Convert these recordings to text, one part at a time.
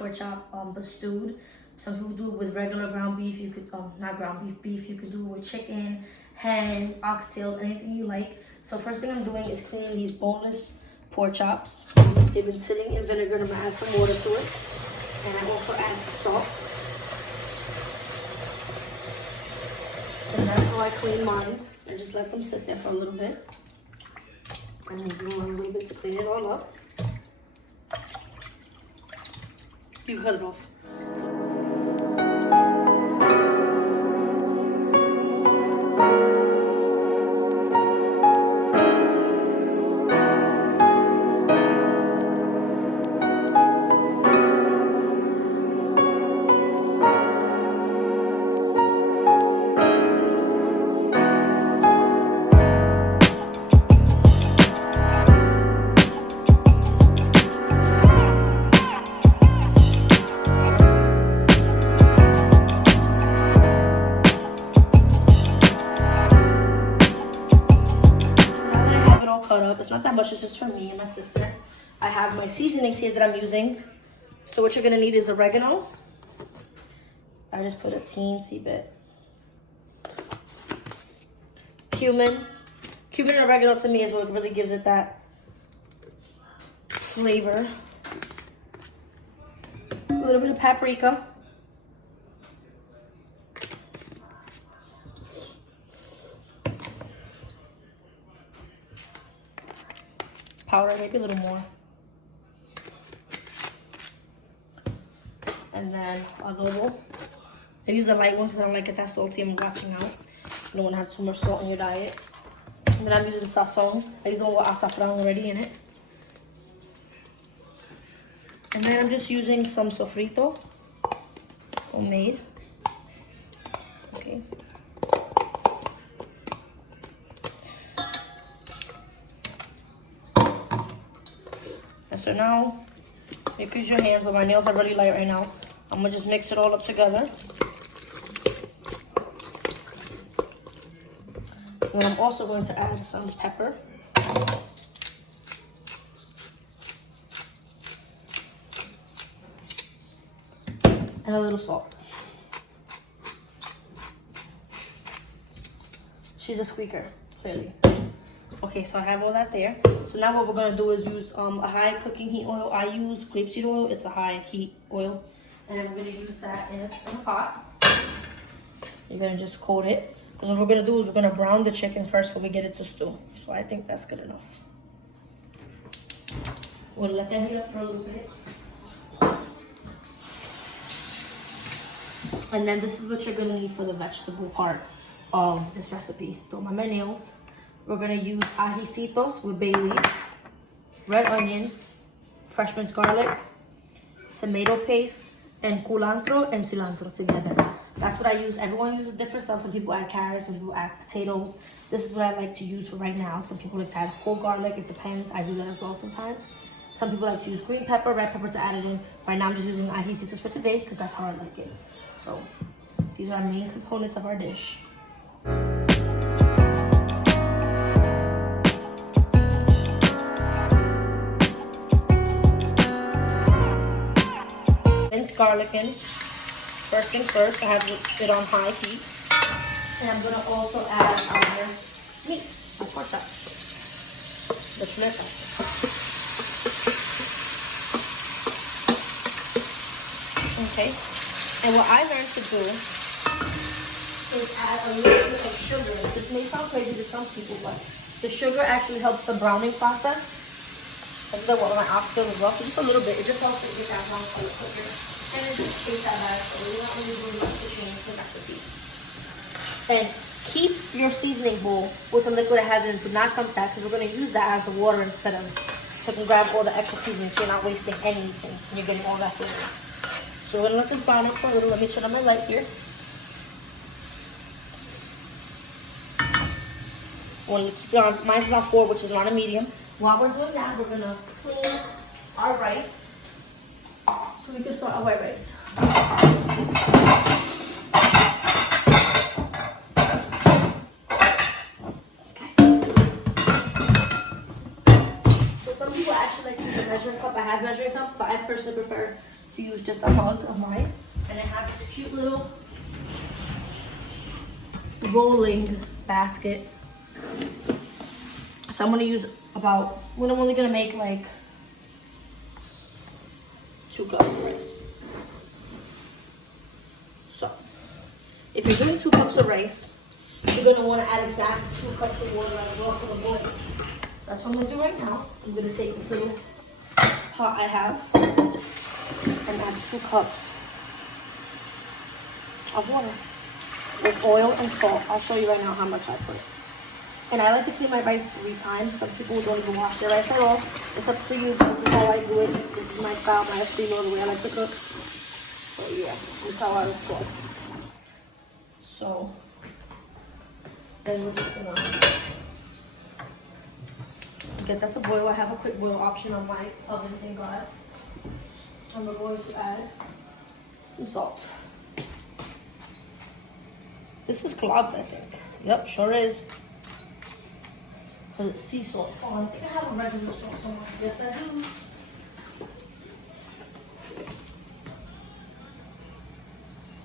pork chop, but stewed. Some people do it with regular ground beef. You could, not ground beef, beef. You could do it with chicken, hen, oxtails, anything you like. So first thing I'm doing is cleaning these boneless pork chops. They've been sitting in vinegar, and I'm gonna add some water to it. And I also add salt. And that's how I clean mine. I just let them sit there for a little bit. And then give them a little bit to clean it all up. You cut it off. Cut up. It's not that much, it's just for me and my sister. I have my seasonings here that I'm using. So what you're gonna need is oregano. I just put a teensy bit. Cumin. Cumin and oregano to me is what really gives it that flavor. A little bit of paprika. Powder, maybe a little more. And then adobo. I use the light one because I don't like it that salty. I'm watching out. You don't want to have too much salt in your diet. And then I'm using sazon. I use the one with azafran already in it. And then I'm just using some sofrito, homemade. Okay. And so now, you use your hands, but my nails are really light right now. I'm gonna just mix it all up together. And I'm also going to add some pepper. And a little salt. She's a squeaker, clearly. Okay, so I have all that there. So now what we're gonna do is use a high cooking heat oil. I use grapeseed oil. It's a high heat oil. And then we're gonna use that in a pot. You're gonna just coat it. Because what we're gonna do is we're gonna brown the chicken first before we get it to stew. So I think that's good enough. We'll let that heat up for a little bit. And then this is what you're gonna need for the vegetable part of this recipe. Don't mind my nails. We're gonna use ajicitos with bay leaf, red onion, fresh minced garlic, tomato paste, and culantro and cilantro together. That's what I use. Everyone uses different stuff. Some people add carrots, some people add potatoes. This is what I like to use for right now. Some people like to add whole garlic. It depends. I do that as well sometimes. Some people like to use green pepper, red pepper to add it in. Right now I'm just using ajicitos for today because that's how I like it. So these are our main components of our dish. Minced garlic in. First things first, I have it on high heat. And I'm gonna also add our meat, our pork chop, the chuleta. Okay, and what I learned to do is add a little bit of sugar. This may sound crazy to some people, but the sugar actually helps the browning process. I do that with my oxtail as well, so just a little bit. It just helps it get that brown color quicker. And it just tastes that better, so we're not really doing much to change the recipe. And keep your seasoning bowl with the liquid it has in it. Do not dump that, because we're going to use that as the water instead of, so you can grab all the extra seasoning, so you're not wasting anything, and you're getting all that flavor. So we're going to let this brown up for a little. Let me turn on my light here. Mine's on 4, which is not a medium. While we're doing that, we're going to clean our rice. So we can start our white rice. Okay. So some people actually like to use a measuring cup. I have measuring cups, but I personally prefer to use just a mug of mine. And I have this cute little rolling basket. So I'm gonna use about, I'm only gonna make like 2 cups of rice. So, if you're doing 2 cups of rice, you're gonna wanna add exactly 2 cups of water as well for the boil. That's what I'm gonna do right now. I'm gonna take this little pot I have and add 2 cups of water with oil and salt. I'll show you right now how much I put. And I like to clean my rice 3 times. Some people don't even wash their rice at all. It's up to you. This is how I do it. This is my style, my estilo, the way I like to cook. So yeah, this is how I was cook. So then we're just gonna get that to boil. I have a quick boil option on my oven, thank God. And we're going to add some salt. This is clogged, I think. Yep, sure is. Because it's sea salt. Oh, I think I have a regular salt somewhere. Yes, I do.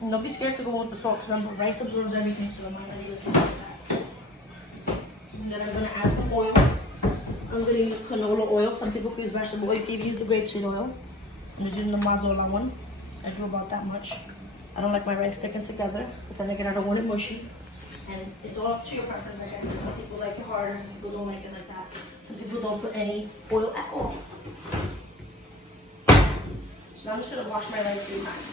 And don't be scared to go with the salt, because remember, rice absorbs everything, so I'm not going to go too much of that. And then I'm going to add some oil. I'm going to use canola oil. Some people can use vegetable oil. You can even use the grapeseed oil. I'm just using the mazola one. I do about that much. I don't like my rice sticking together, but then again, I don't want it mushy. And it's all up to your preference, like I said. Some people like it harder, some people don't like it like that. Some people don't put any oil at all. So now I'm just going to wash my rice 3 times.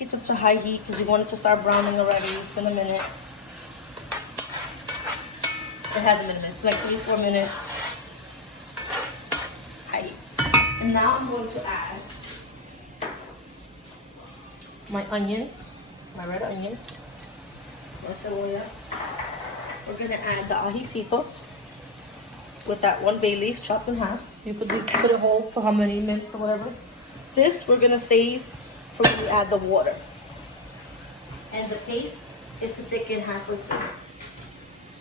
It up to high heat because we want it to start browning already. It's been a minute. It hasn't been a minute, like 3-4 minutes. High heat. And now I'm going to add my onions, my red onions, my cebolla. We're gonna add the ajicitos with that 1 bay leaf chopped in half. You could put it whole, for how many minced or whatever. This we're gonna save for when we add the water. And the paste is to thicken halfway through.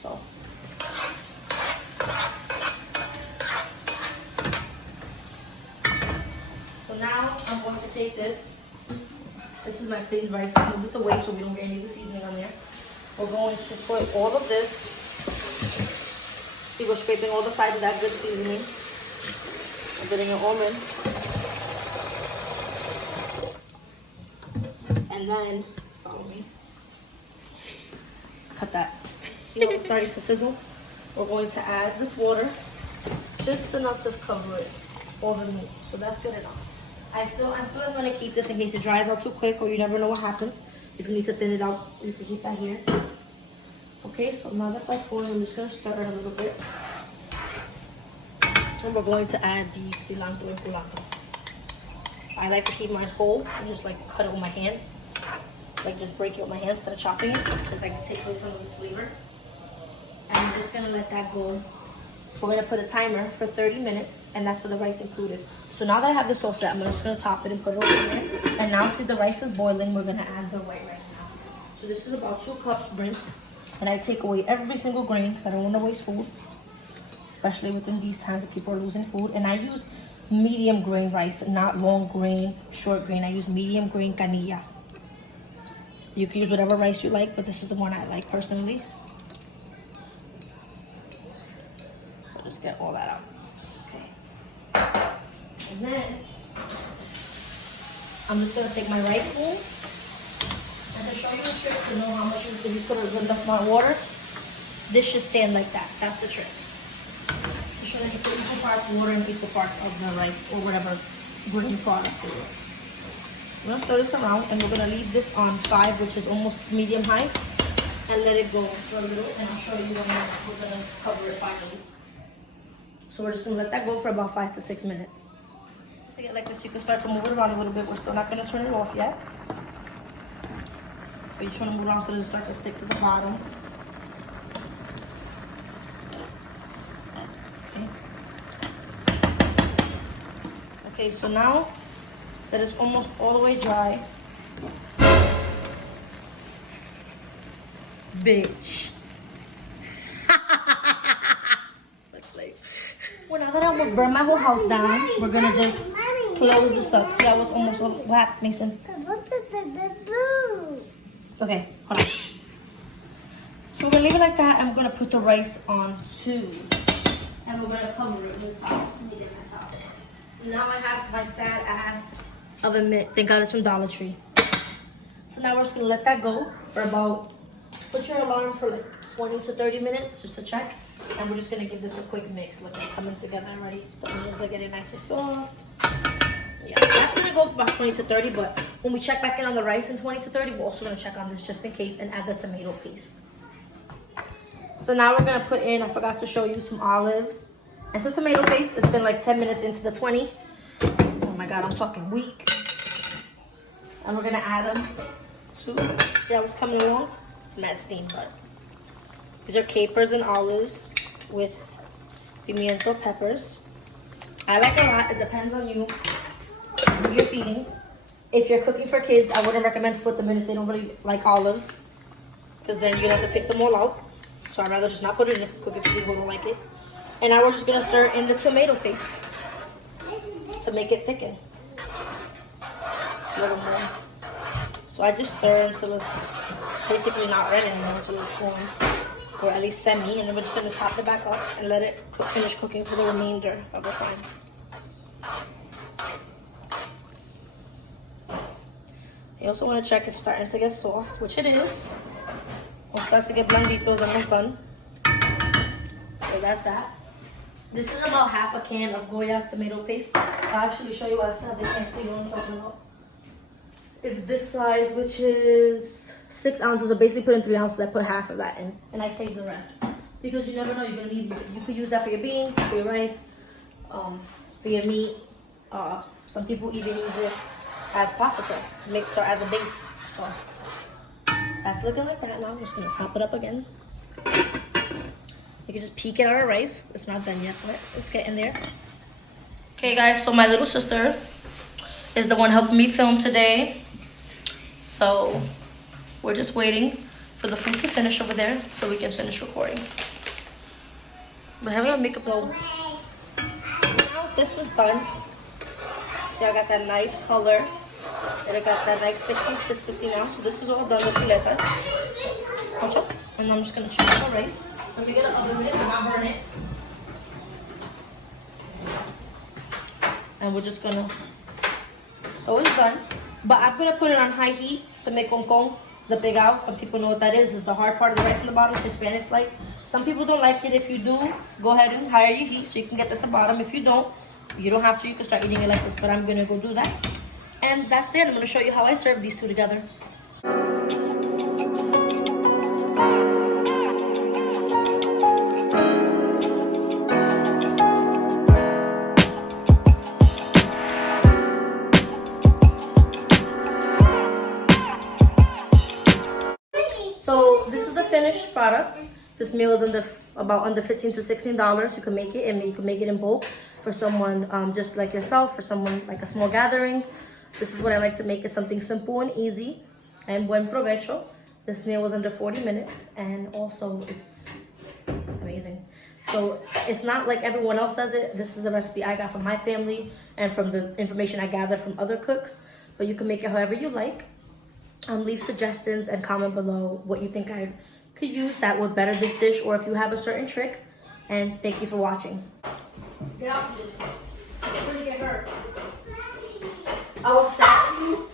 So. So now I'm going to take this. This is my clean rice. I'll move this away so we don't get any of the seasoning on there. We're going to put all of this. See, we're scraping all the sides of that good seasoning. I'm putting it all in. And then, follow me. Cut that. See how it's starting to sizzle? We're going to add this water, just enough to cover it over the meat. So that's good enough. I'm still going to keep this in case it dries out too quick, or you never know what happens. If you need to thin it out, you can keep that here. Okay, so now that that's going, I'm just going to stir it a little bit. And we're going to add the cilantro and culantro. I like to keep mine whole. I just like cut it with my hands. Like just break it with my hands instead of chopping it, because like it takes away some of this flavor. And I'm just gonna let that go. We're gonna put a timer for 30 minutes, and that's for the rice included. So now that I have this all set, I'm just gonna top it and put it over here. And now see the rice is boiling, we're gonna add the white rice now. So this is about 2 cups rinsed, and I take away every single grain because I don't want to waste food, especially within these times that people are losing food. And I use medium grain rice, not long grain, short grain. I use medium grain canilla. You can use whatever rice you like, but this is the one I like personally. So just get all that out. Okay. And then I'm just gonna take my rice bowl and to show you the trick to know how much if you put enough amount of water, this should stand like that. That's the trick. To show that you put equal parts water and equal parts of the rice or whatever grain product it is. I'm gonna stir this around, and we're gonna leave this on 5, which is almost medium high, and let it go for a little, and I'll show you when we're gonna cover it finally. So we're just gonna let that go for about 5 to 6 minutes. to get like this, you can start to move it around a little bit. We're still not going to turn it off yet. But you trying to move it around so it doesn't start to stick to the bottom. Okay, so now that it's almost all the way dry, bitch. Well, now that I almost burned my whole house down, we're gonna just close this up. See, I was almost all whack, Mason. Okay, hold on. So we're gonna leave it like that, and we're gonna put the rice on too, and we're gonna cover it with towel. Now I have my sad ass oven mitt. Thank God it's from Dollar Tree. So now we're just gonna let that go for about, put your alarm for like 20 to 30 minutes just to check. And we're just gonna give this a quick mix. Look, it's coming together already. The onions are getting nice and soft. Yeah, that's gonna go for about 20 to 30, but when we check back in on the rice in 20 to 30, we're also gonna check on this just in case and add the tomato paste. So now we're gonna put in, I forgot to show you, some olives and some tomato paste. It's been like 10 minutes into the 20. Oh my God, I'm fucking weak. And we're gonna add them to, see how it's coming along? It's mad steam, but these are capers and olives with pimiento peppers. I like a lot. It depends on you, who you're feeding. If you're cooking for kids, I wouldn't recommend to put them in if they don't really like olives, because then you're gonna have to pick them all out. So I'd rather just not put it in if you're cooking for people who don't like it. And now we're just gonna stir in the tomato paste to make it thicken a little more. So I just stir until it's basically not red anymore, until it's warm, or at least semi, and then we're just gonna top it back up and let it finish cooking for the remainder of the time. You also want to check if it's starting to get soft, which it is. When it starts to get blandito, it's almost done. So that's that. This is about half a can of Goya tomato paste. I'll actually show you outside. They can't see what I'm talking about. It's this size, which is 6 ounces. So basically put in 3 ounces. I put half of that in, and I save the rest because you never know, you're gonna need. You could use that for your beans, for your rice, for your meat. Some people even use it as pasta sauce to make, so as a base. So that's looking like that. Now I'm just gonna top it up again. You can just peek at our rice. It's not done yet, but it's getting there. Okay guys, so my little sister is the one helping me film today. So we're just waiting for the food to finish over there so we can finish recording. But having a makeup, so now this is done. See, I got that nice color. And I got that nice consistency now. So this is all done with chuletas. And I'm just gonna check out the rice. Let me get an oven mitt and not burn it. And we're just gonna, so it's done. But I'm gonna put it on high heat to make concon, the pegao. Some people know what that is. It's the hard part of the rice in the bottom. Hispanics like. Some people don't like it. If you do, go ahead and higher your heat so you can get at the bottom. If you don't have to. You can start eating it like this. But I'm gonna go do that. And that's it. I'm gonna show you how I serve these two together. So this is the finished product. This meal is about under $15 to $16. You can make it, and you can make it in bulk for someone just like yourself, for someone like a small gathering. This is what I like to make. Is something simple and easy, and buen provecho. This meal was under 40 minutes, and also it's amazing. So it's not like everyone else does it. This is a recipe I got from my family and from the information I gathered from other cooks. But you can make it however you like. Leave suggestions and comment below what you think I could use that would better this dish, or if you have a certain trick. And thank you for watching. Get out of it. I'm gonna get hurt. I will stop you.